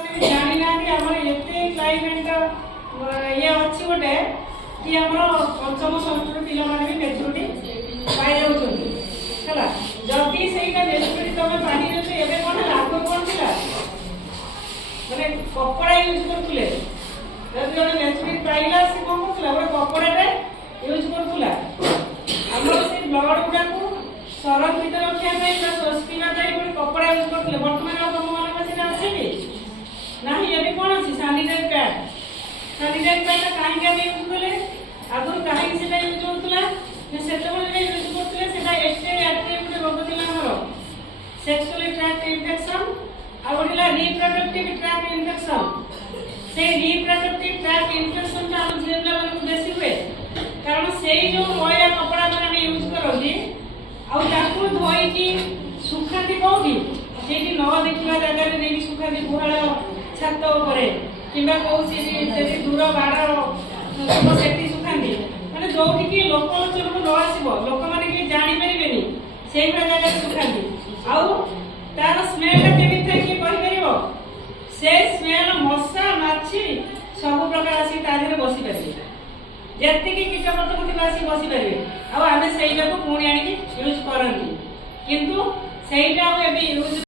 जानी ना कि हमर एते क्लाइमेट ये अछि गोटे कि हमर पंचम षष्ठ पिला माने भी मेचुरिटी पाई जाउछन्ती हला जदी सेटा मेचुरिटी तमे पानी रे एबे कोन लागो कोन थिला माने कपड़ा यूज करथुले जदी जने मेचुरिटी पाइला से कोन करथुला ओए कपड़ाटे यूज करथुला हमर से ब्लड गुडा को सरल भीतर रखिया ପାଇଁ ता सस्पिना जाई पुनी कपड़ा यूज करथुले वर्तमान अब हम माने कछि आछी नहीं ये कौन अच्छी सैनिटाइज पैड कहीं यूज कले आगुरी कहीं से यूज होता से यूज करते गोटे रोग थी सेक्सुअल ट्रैक्ट इन्फेक्शन आउला रिप्रोडक्टिव ट्रैक्ट इन्फेक्शन से रिप्रोडक्टिव ट्रैक्ट इन्फेक्शन टा हम झील वाला बेसी हुए कारण से जो मैला कपड़ा मैंने यूज करती आउ धोई की सुखाती कौटी से न देखा जगह नहीं सुखाती गुहाल छात उपरे किंबा कौसी जदि दूर बाड़ सेठी सुखाती माने जोठी की लोकलोचन को न आसीबो लोक माने कि जानि परिबेनी सेही जगह सुखाती आउ तार स्मेल ता केमिति कि कहि परिबो से स्मेल मशा माछी सब प्रकार आसी ताधरे बसी परिबे जति की कीटपतंग थिबा आसी बसी परिबे आउ आमे सेहीटा को पुणी आनी यूज करंती किंतु सेहीटा एबे यूज